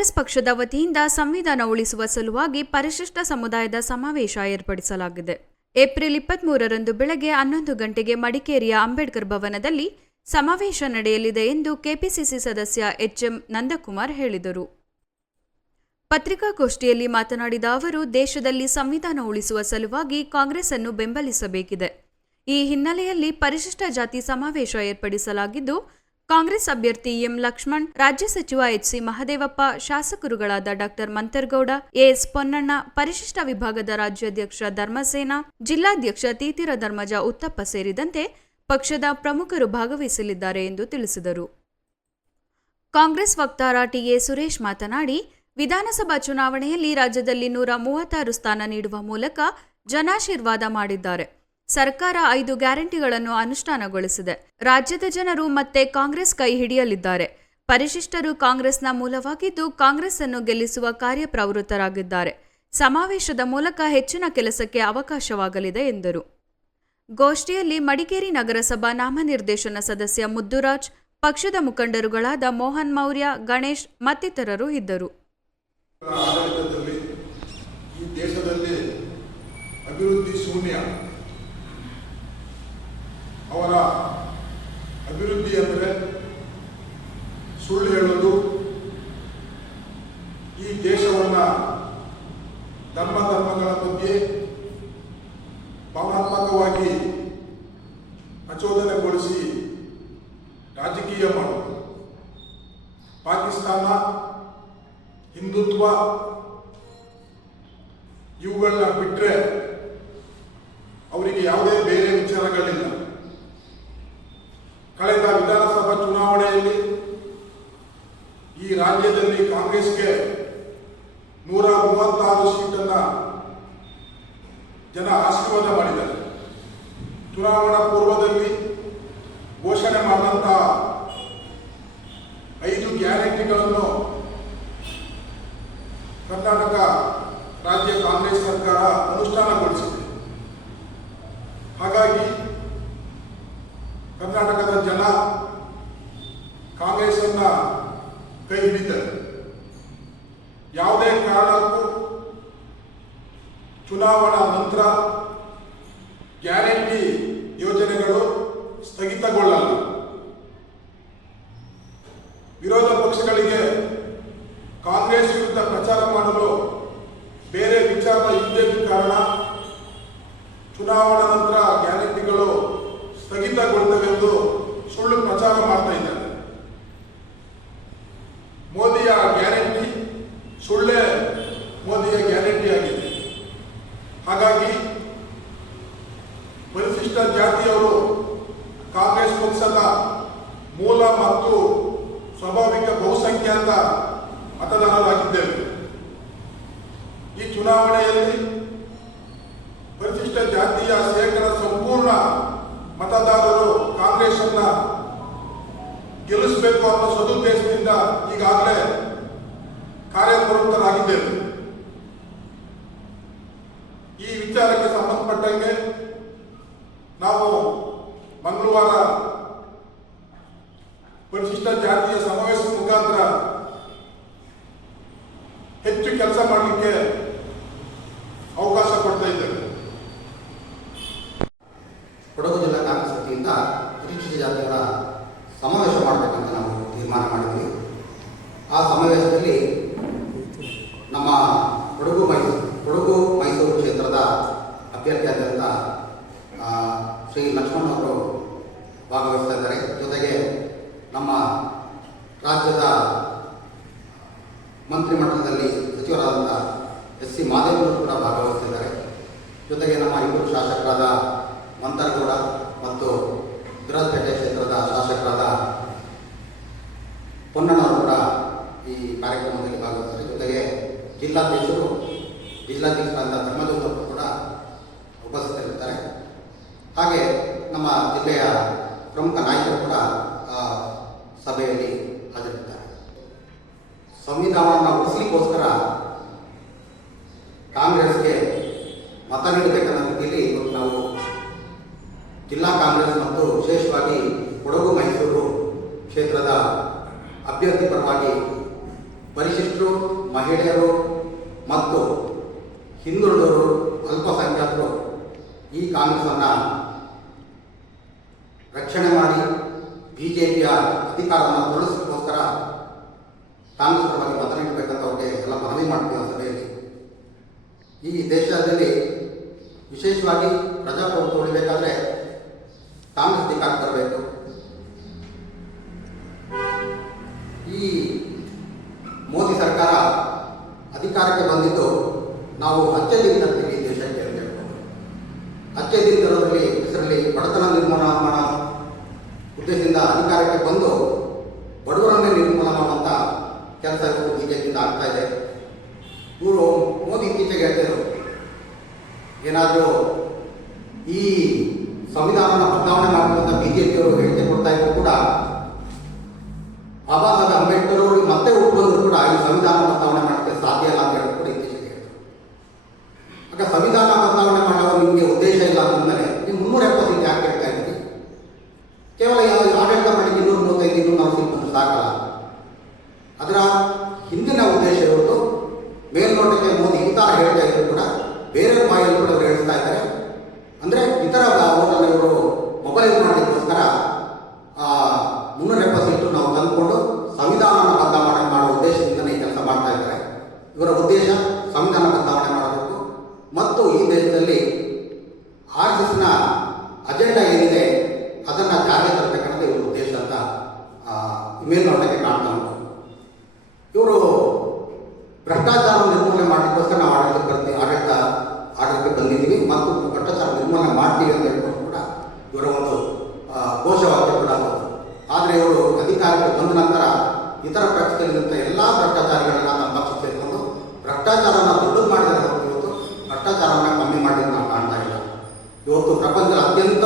ಕಾಂಗ್ರೆಸ್ ಪಕ್ಷದ ವತಿಯಿಂದ ಸಂವಿಧಾನ ಉಳಿಸುವ ಸಲುವಾಗಿ ಪರಿಶಿಷ್ಟ ಸಮುದಾಯದ ಸಮಾವೇಶ ಏರ್ಪಡಿಸಲಾಗಿದೆ. ಏಪ್ರಿಲ್ ಇಪ್ಪತ್ಮೂರರಂದು ಬೆಳಗ್ಗೆ ಹನ್ನೊಂದು ಗಂಟೆಗೆ ಮಡಿಕೇರಿಯ ಅಂಬೇಡ್ಕರ್ ಭವನದಲ್ಲಿ ಸಮಾವೇಶ ನಡೆಯಲಿದೆ ಎಂದು ಕೆಪಿಸಿಸಿ ಸದಸ್ಯ ಎಚ್ಎಂ ನಂದಕುಮಾರ್ ಹೇಳಿದರು. ಪತ್ರಿಕಾಗೋಷ್ಠಿಯಲ್ಲಿ ಮಾತನಾಡಿದ ಅವರು, ದೇಶದಲ್ಲಿ ಸಂವಿಧಾನ ಉಳಿಸುವ ಸಲುವಾಗಿ ಕಾಂಗ್ರೆಸ್ ಅನ್ನು ಬೆಂಬಲಿಸಬೇಕಿದೆ. ಈ ಹಿನ್ನೆಲೆಯಲ್ಲಿ ಪರಿಶಿಷ್ಟ ಜಾತಿ ಸಮಾವೇಶ ಏರ್ಪಡಿಸಲಾಗಿದ್ದು ಕಾಂಗ್ರೆಸ್ ಅಭ್ಯರ್ಥಿ ಎಂ ಲಕ್ಷ್ಮಣ್, ರಾಜ್ಯ ಸಚಿವ ಎಚ್ ಸಿ ಮಹದೇವಪ್ಪ, ಶಾಸಕರುಗಳಾದ ಡಾಕ್ಟರ್ ಮಂತರ್ಗೌಡ ಎಎಸ್ ಪೊನ್ನಣ್ಣ, ಪರಿಶಿಷ್ಟ ವಿಭಾಗದ ರಾಜ್ಯಾಧ್ಯಕ್ಷ ಧರ್ಮಸೇನ, ಜಿಲ್ಲಾಧ್ಯಕ್ಷ ತೀತಿರ ಧರ್ಮಜ ಉತ್ತಪ್ಪ ಸೇರಿದಂತೆ ಪಕ್ಷದ ಪ್ರಮುಖರು ಭಾಗವಹಿಸಲಿದ್ದಾರೆ ಎಂದು ತಿಳಿಸಿದರು. ಕಾಂಗ್ರೆಸ್ ವಕ್ತಾರ ಟಿಎ ಸುರೇಶ್ ಮಾತನಾಡಿ, ವಿಧಾನಸಭಾ ಚುನಾವಣೆಯಲ್ಲಿ ರಾಜ್ಯದಲ್ಲಿ ನೂರ ಮೂವತ್ತಾರು ಸ್ಥಾನ ನೀಡುವ ಮೂಲಕ ಜನಾಶೀರ್ವಾದ ಮಾಡಿದ್ದಾರೆ. ಸರ್ಕಾರ ಐದು ಗ್ಯಾರಂಟಿಗಳನ್ನು ಅನುಷ್ಠಾನಗೊಳಿಸಿದೆ. ರಾಜ್ಯದ ಜನರು ಮತ್ತೆ ಕಾಂಗ್ರೆಸ್ ಕೈ ಹಿಡಿಯಲಿದ್ದಾರೆ. ಪರಿಶಿಷ್ಟರು ಕಾಂಗ್ರೆಸ್ನ ಮೂಲವಾಗಿದ್ದು ಕಾಂಗ್ರೆಸ್ ಅನ್ನು ಗೆಲ್ಲಿಸುವ ಕಾರ್ಯಪ್ರವೃತ್ತರಾಗಿದ್ದಾರೆ. ಸಮಾವೇಶದ ಮೂಲಕ ಹೆಚ್ಚಿನ ಕೆಲಸಕ್ಕೆ ಅವಕಾಶವಾಗಲಿದೆ ಎಂದರು. ಗೋಷ್ಠಿಯಲ್ಲಿ ಮಡಿಕೇರಿ ನಗರಸಭಾ ನಾಮನಿರ್ದೇಶನ ಸದಸ್ಯ ಮುದ್ದುರಾಜ್, ಪಕ್ಷದ ಮುಖಂಡರುಗಳಾದ ಮೋಹನ್ ಮೌರ್ಯ, ಗಣೇಶ್ ಮತ್ತಿತರರು ಇದ್ದರು. ಅಭಿವೃದ್ಧಿ ಶೂನ್ಯ ಅವರ ಅಭಿವೃದ್ಧಿ ಅಂದರೆ ಸುಳ್ಳು ಹೇಳೋದು ಈ ದೇಶವನ್ನ ಧರ್ಮ ಧರ್ಮಗಳ ಬಗ್ಗೆ ಭಾವನಾತ್ಮಕವಾಗಿ ಪ್ರಚೋದನೆಗೊಳಿಸಿ ರಾಜಕೀಯ ಮಾಡೋದು ಪಾಕಿಸ್ತಾನ, ಹಿಂದುತ್ವ ಇವುಗಳನ್ನ ಬಿಟ್ಟರೆ ಅವರಿಗೆ ಯಾವುದೇ ಬೇರೆ ವಿಚಾರಗಳಿಲ್ಲ. ಕಳೆದ ವಿಧಾನಸಭಾ ಚುನಾವಣೆಯಲ್ಲಿ ಈ ರಾಜ್ಯದಲ್ಲಿ ಕಾಂಗ್ರೆಸ್ಗೆ ನೂರ ಮೂವತ್ತಾರು ಸೀಟನ್ನು ಜನ ಆಶೀರ್ವಾದ ಮಾಡಿದ್ದಾರೆ. ಚುನಾವಣಾ ಪೂರ್ವದಲ್ಲಿ ಘೋಷಣೆ ಮಾಡಿದಂತಹ ಐದು ಗ್ಯಾರಂಟಿಗಳನ್ನು ಕರ್ನಾಟಕ ರಾಜ್ಯ ಕಾಂಗ್ರೆಸ್ ಸರ್ಕಾರ ಅನುಷ್ಠಾನಗೊಳಿಸಿದೆ. ಹಾಗಾಗಿ ಕರ್ನಾಟಕದ ಜನ ಕಾಂಗ್ರೆಸ್ ಅನ್ನ ಕೈ ಹಿಡಿದ್ದಾರೆ ಕಾರಣಕ್ಕೂ ಚುನಾವಣಾ ನಂತರ ಗ್ಯಾರಂಟಿ ಯೋಜನೆಗಳು ಸ್ಥಗಿತಗೊಳ್ಳಲ್ಲ. ವಿರೋಧ ಪಕ್ಷಗಳಿಗೆ ಕಾಂಗ್ರೆಸ್ ವಿರುದ್ಧ ಪ್ರಚಾರ ಮಾಡಲು ಬೇರೆ ವಿಚಾರ ಇಲ್ಲದೇ ಕಾರಣ ಚುನಾವಣಾ ನಂತರ ಗ್ಯಾರಂಟಿಗಳು ಸ್ಥಗಿತಗೊಳ್ತವೆಂದು ಸುಳ್ಳು ಪ್ರಚಾರ ಮಾಡ್ತಾ ಇದ್ದಾರೆ ಮೋದಿಯ ಗ್ಯಾರಂಟಿ ಸುಳ್ಳೇ ಮೋದಿಯ ಗ್ಯಾರಂಟಿ ಆಗಿದೆ ಹಾಗಾಗಿ ಪರಿಶಿಷ್ಟ ಜಾತಿಯವರು ಕಾಂಗ್ರೆಸ್ ಪಕ್ಷದ ಮೂಲ ಮತ್ತು ಸ್ವಾಭಾವಿಕ ಬಹುಸಂಖ್ಯಾತ ಮತದಾರರಾಗಿದ್ದೇವೆ. ಈ ಚುನಾವಣೆಯಲ್ಲಿ ಪರಿಶಿಷ್ಟ ಜಾತಿಯ ಶೇಕಡ ಸಂಪೂರ್ಣ ಮತದಾರರು ಕಾಂಗ್ರೆಸ್ ಅನ್ನ ಗೆಲ್ಲಿಸಬೇಕು ಅನ್ನೋ ಸದುದ್ದೇಶದಿಂದ ಈಗಾಗಲೇ ಕಾರ್ಯಪ್ರವೃತ್ತರಾಗಿದ್ದೇವೆ. ಈ ವಿಚಾರಕ್ಕೆ ಸಂಬಂಧಪಟ್ಟಂಗೆ ನಾವು ಮಂಗಳವಾರ ಪರಿಶಿಷ್ಟ ಜಾತಿಯ ಸಮಾವೇಶದ ಮುಖಾಂತರ ಹೆಚ್ಚು ಕೆಲಸ ಮಾಡಲಿಕ್ಕೆ ಅವಕಾಶ ಕೊಡ್ತಾ ಇದ್ದಾರೆ ಕೊಡಗು ಜಿಲ್ಲಾ ಕಾಂಗ್ರೆಸ್ ವತಿಯಿಂದ ಪರಿಶಿಷ್ಟ ಜಾತಿಗಳ ಸಮಾವೇಶ ಮಾಡಬೇಕಂತ ನಾವು ತೀರ್ಮಾನ ಮಾಡಿದ್ವಿ. ಆ ಸಮಾವೇಶದಲ್ಲಿ ನಮ್ಮ ಕೊಡಗು ಮೈಸೂರು ಕೊಡಗು ಮೈಸೂರು ಕ್ಷೇತ್ರದ ಅಭ್ಯರ್ಥಿಯಾದಂಥ ಶ್ರೀ ಲಕ್ಷ್ಮಣ್ ಅವರು ಭಾಗವಹಿಸ್ತಾ ಇದ್ದಾರೆ. ಜೊತೆಗೆ ನಮ್ಮ ರಾಜ್ಯದ ಮಂತ್ರಿಮಂಡಲದಲ್ಲಿ ಸಚಿವರಾದಂಥ ಎಸ್ ಸಿ ಮಾದೇವರು ಕೂಡ ಭಾಗವಹಿಸಿದ್ದಾರೆ. ಜೊತೆಗೆ ನಮ್ಮ ಇಬ್ಬರು ಶಾಸಕರಾದ ಮಂತರಗೌಡ ಮತ್ತು ವಿರಾಜಪೇಟೆ ಕ್ಷೇತ್ರದ ಶಾಸಕರಾದ ಪೊನ್ನಣ್ಣವರು ಕೂಡ ಈ ಕಾರ್ಯಕ್ರಮದಲ್ಲಿ ಭಾಗವಹಿಸಿದ್ದಾರೆ. ಜೊತೆಗೆ ಜಿಲ್ಲಾಧ್ಯಕ್ಷರು ಜಿಲ್ಲಾಧ್ಯಕ್ಷರಾದ ಧರ್ಮಜೋಗರು ಕೂಡ ಉಪಸ್ಥಿತರಿರ್ತಾರೆ ಹಾಗೆ ನಮ್ಮ ಜಿಲ್ಲೆಯ ಪ್ರಮುಖ ನಾಯಕರು ಕೂಡ ಸಭೆಯಲ್ಲಿ ಹಾಜರಿದ್ದಾರೆ. ಸಂವಿಧಾನವನ್ನು ಉಳಿಸಲಿಕ್ಕೋಸ್ಕರ ಕಾಂಗ್ರೆಸ್ಗೆ ಮತ ನೀಡಬೇಕನ್ನೋ ರೀತಿಯಲ್ಲಿ ಇವತ್ತು ನಾವು ಜಿಲ್ಲಾ ಕಾಂಗ್ರೆಸ್ ಮತ್ತು ವಿಶೇಷವಾಗಿ ಕೊಡಗು ಮೈಸೂರು ಕ್ಷೇತ್ರದ ಅಭ್ಯರ್ಥಿ ಪರವಾಗಿ ಪರಿಶಿಷ್ಟರು ಮಹಿಳೆಯರು ಮತ್ತು ಹಿಂದುಳಿದವರು ಅಲ್ಪಸಂಖ್ಯಾತರು ಈ ಕಾಂಗ್ರೆಸನ್ನು ರಕ್ಷಣೆ ಮಾಡಿ ಬಿ ಜೆ ಪಿಯ ಅಧಿಕಾರವನ್ನು ತೊಲಗಿಸೋಕ್ಕೋಸ್ಕರ ಕಾಂಗ್ರೆಸ್ ಪರವಾಗಿ ಮತ ಎಲ್ಲ ಮನವಿ ಮಾಡ್ತೀವಿ ಸಭೆಯಲ್ಲಿ. ಈ ದೇಶದಲ್ಲಿ ವಿಶೇಷವಾಗಿ ಪ್ರಜಾಪ್ರಭುತ್ವ ಉಳಿಬೇಕಾದ್ರೆ ಕಾಂಗ್ರೆಸ್ ಅಧಿಕಾರಕ್ಕೆ ಬರಬೇಕು. ಈ ಅಧಿಕಾರಕ್ಕೆ ಬಂದಿದ್ದು ನಾವು ಅತ್ಯಧಿಕ ತರ್ತೀವಿ ದೇಶಕ್ಕೆ ಅಂತ ಹೇಳ್ಬೋದು. ಅತ್ಯಧಿಕ ತರೋದ್ರಲ್ಲಿ ಹೆಸರಲ್ಲಿ ಬಡತನ ನಿರ್ಮೂಲನ ಮಾಡೋ ಉದ್ದೇಶದಿಂದ ಅಧಿಕಾರಕ್ಕೆ ಬಂದು ಬಡವರನ್ನೇ ನಿರ್ಮೂಲ ಮಾಡುವಂಥ ಕೆಲಸ ಇವತ್ತು ಬಿ ಜೆ ಆಗ್ತಾ ಇದೆ. ಇವರು ಮೋದಿ ಇತ್ತೀಚೆಗೆ ಹೇಳ್ತಿದ್ರು, ಏನಾದರೂ ಈ ಸಂವಿಧಾನನ ಬದಲಾವಣೆ ಮಾಡುವಂಥ ಬಿ ಜೆ ಪಿಯವರು ಹೇಳಿಕೆ ಕೊಡ್ತಾ ಇದ್ರು ಕೂಡ ಕೇವಲ ಯಾವ ಆಡಳಿತ ಮಾಡಿ ಇನ್ನೂರು ಮೂವತ್ತೈದು, ಇನ್ನೂರು ನಾವು ಸೀಟ್ ಬಂದು ಸಾಕಲ್ಲ. ಅದರ ಹಿಂದಿನ ಉದ್ದೇಶ ಇರುವುದು, ಮೇಲ್ನೋಟಕ್ಕೆ ಮೋದಿ ಇಂತಹ ಹೇಳ್ತಾ ಇದ್ರು ಕೂಡ, ಬೇರೆ ಬಾಯಲ್ಲಿ ಕೂಡ ಅವರು ಹೇಳ್ತಾ ಇದ್ದಾರೆ. ಅಂದರೆ ಇತರ ಇವರು ಮೊಬೈಲ್ ಮಾಡಲಿಕ್ಕೋಸ್ಕರ ಮುನ್ನೂರ ಎಪ್ಪತ್ತು ಸೀಟು ನಾವು ತಂದುಕೊಂಡು ಸಂವಿಧಾನವನ್ನು ಬದಲಾವಣೆ ಮಾಡುವ ಉದ್ದೇಶದಿಂದಲೇ ಕೆಲಸ ಮಾಡ್ತಾ ಇದ್ದಾರೆ. ಇವರ ಉದ್ದೇಶ ಸಂವಿಧಾನ ಬದಲಾವಣೆ ಮಾಡಬೇಕು ಮತ್ತು ಈ ದೇಶದಲ್ಲಿ ಆರ್ ಎಸ್ ಎಸ್ನ ಅಜೆಂಡಾ ಏನಿದೆ ಅದನ್ನು ಜಾರಿಗೆ ತರಬೇಕನ್ನೋದು ಇವ್ರ ಉದ್ದೇಶ ಅಂತ ಆ, ಮೇಲ್ನೋಟಕ್ಕೆ ಕಾಣ್ತಾ ಉಂಟು. ಇವರು ಭ್ರಷ್ಟಾಚಾರ ನಿರ್ಮೂಲನೆ ಮಾಡಲಿಕ್ಕೋಸ್ಕರ ನಾವು ಆಡಳಿತ ಬರ್ತೀವಿ. ಆಡಳಿತ, ಆಡಳಿತಕ್ಕೆ ಬಂದಿದ್ದೀವಿ ಮತ್ತು ಭ್ರಷ್ಟಾಚಾರ ನಿರ್ಮೂಲನೆ ಮಾಡ್ತೀವಿ ಅಂತ ಹೇಳ್ಕೊಂಡು ಕೂಡ ಇವರ ಒಂದು ಘೋಷವಾಕ್ಯ ಕೂಡ ಆದರೆ ಇವರು ಅಧಿಕಾರಕ್ಕೆ ಬಂದ ನಂತರ ಇತರ ಪಕ್ಷದಲ್ಲಿದ್ದಂಥ ಎಲ್ಲ ಭ್ರಷ್ಟಾಚಾರಗಳನ್ನು ನಮ್ಮ ಪಕ್ಷ ಸೇರಿಕೊಂಡು ಭ್ರಷ್ಟಾಚಾರನ ದೊಡ್ಡದು ಮಾಡಿದರೆ ಇವತ್ತು ಭ್ರಷ್ಟಾಚಾರವನ್ನು ಕಮ್ಮಿ ಮಾಡಿದ್ದು ನಾವು ಕಾಣ್ತಾ ಇಲ್ಲ. ಇವತ್ತು ಪ್ರಪಂಚದ ಅತ್ಯಂತ